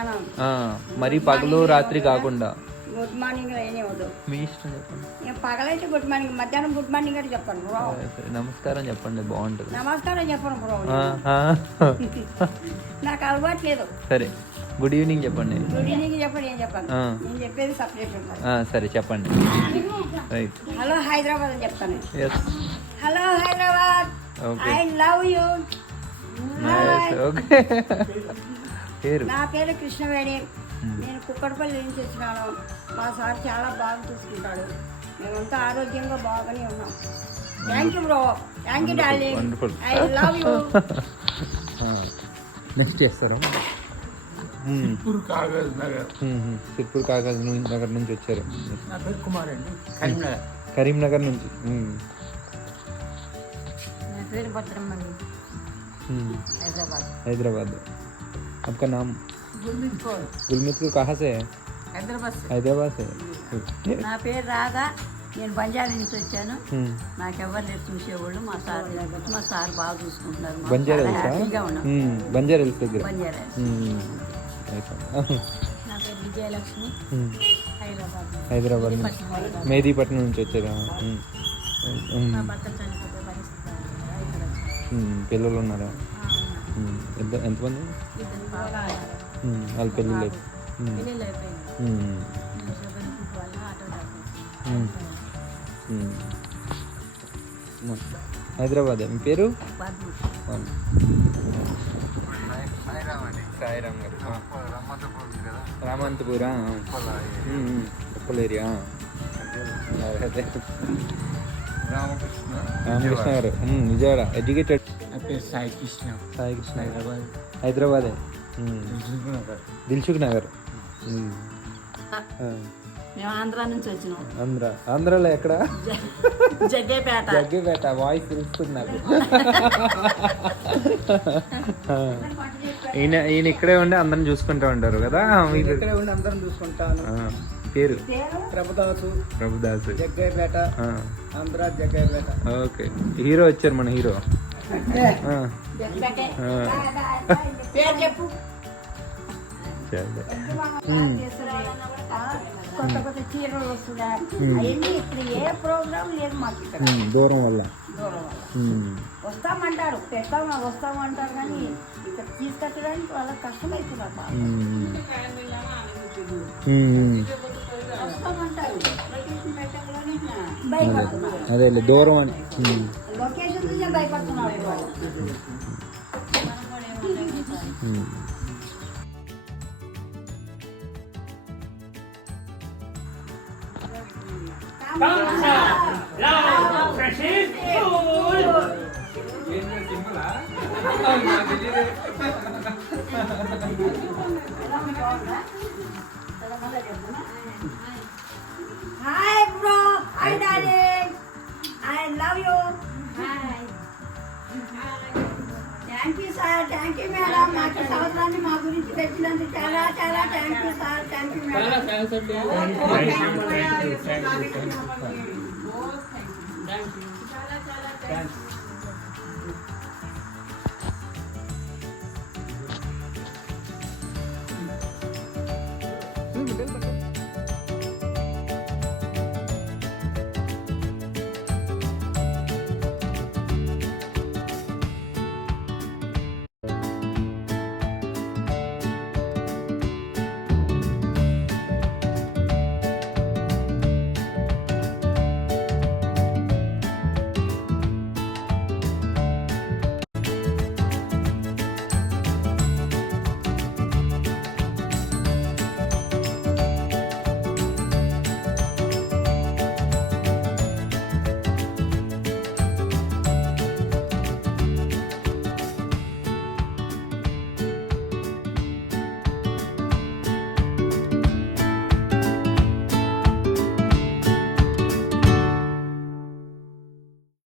మధ్యాహ్నం మరి పగలు రాత్రి కాకుండా గుడ్ మార్నింగ్ ఏమీ వద్దు, మీ ఇష్టం చెప్పండి. పగలైతే గుడ్ మార్నింగ్, మధ్యాహ్నం గుడ్ మార్నింగ్ అని చెప్పండి బ్రో. నమస్కారం చెప్పండి, బాగుంటుంది. నమస్కారం చెప్పను బ్రో, నాకు అలవాటు లేదు. సరే, గుడ్ ఈవినింగ్ చెప్పండి. గుడ్ ఈవినింగ్ చెప్పండి, ఏం చెప్పాను, నేను చెప్పేది సపరేట్ ఉంటుంది. సరే చెప్పండి. రైట్. హలో హైదరాబాద్ అని చెప్తాను. Yes. Hello Hyderabad, I love you. Okay. నా పేరు కృష్ణవేణి, నేను కుక్కడపల్లి నుంచి వచ్చినాను. మా సార్ చాలా బాగా చూసుకుంటాడు, మేమంతా ఆరోగ్యంగా బాగానే ఉన్నాం. Thank you bro, thank you darling, I love you. Next చేస్తారా? సిర్పూర్ కాగజ్ నగర్ నుంచి వచ్చారు. నా పేరు కుమార్ అండి, కరీంనగర్ నుంచి. నా పేరు భద్రమ్మండి, हैदराबाद. आपका नाम? गुलमीत को कहाँ से है? हैदराबाद से. నా పేరు రాధా, నేను బంజారా నుంచి వచ్చాను. నాకెవరు లేదు చూసేవాళ్ళు, మా సార్ బాగా చూసుకుంటున్నారు. బంజారా హ్యాపీగా ఉన్నాం. బంజారా హిల్స్ దగ్గర. బంజారా. నా పేరు విజయలక్ష్మి, హైదరాబాద్ నుంచి, మేదీపట్నం నుంచి వచ్చారు. పిల్లలు ఉన్నారా? ఎంతమంది? వాళ్ళ పెళ్ళిళ్ళు హైదరాబాద్. మీ పేరు? సాయిరామ్ గారు, రామంతపూరా, ఉప్పల్ ఏరియా. రామకృష్ణ గారు, విజయవాడ. ఎడ్యుకేటెడ్. సాయి కృష్ణ, హైదరాబాదే. దిల్సుఖ్ నగర్. మేము ఆంధ్ర నుంచి వచ్చినాం. ఆంధ్రాలో ఎక్కడ? జగ్గేపేట. వాయిస్ తెలుస్తుంది నాకు. ఈయన ఇక్కడే ఉండి అందరిని చూసుకుంటూ ఉంటారు కదా? ఇక్కడే ఉండి అందరం చూసుకుంటాను. పేరు? ప్రభుదాసు, జగ్గేపేట, ఆంధ్ర, జగ్గేపేట. ఓకే. హీరో వచ్చారు, మన హీరో. పేరు చెప్పు. కొత్త కొత్త చీరలు వస్తున్నాయి. అవన్నీ ఇక్కడ ఏ ప్రోగ్రామ్ లేదు మాకు ఇక్కడ. దూరం వల్ల వస్తామంటారు, వస్తామంటారు కానీ ఇక్కడ తీసుకొచ్చడానికి వాళ్ళకి కష్టమవుతున్నారు. వస్తామంటారు, లొకేషన్ పెట్టగానే భయపడుతున్నారు. అదే దూరం అని. లొకేషన్ చూసే భయపడుతున్నారు. Hi bro, hi darling, I love you. Hi. Thank you sir, thank you madam. మాకు సంవత్సరాన్ని మా గురించి తెచ్చినందుకు చాలా చాలా thank you sir, thank you madam. Thank you.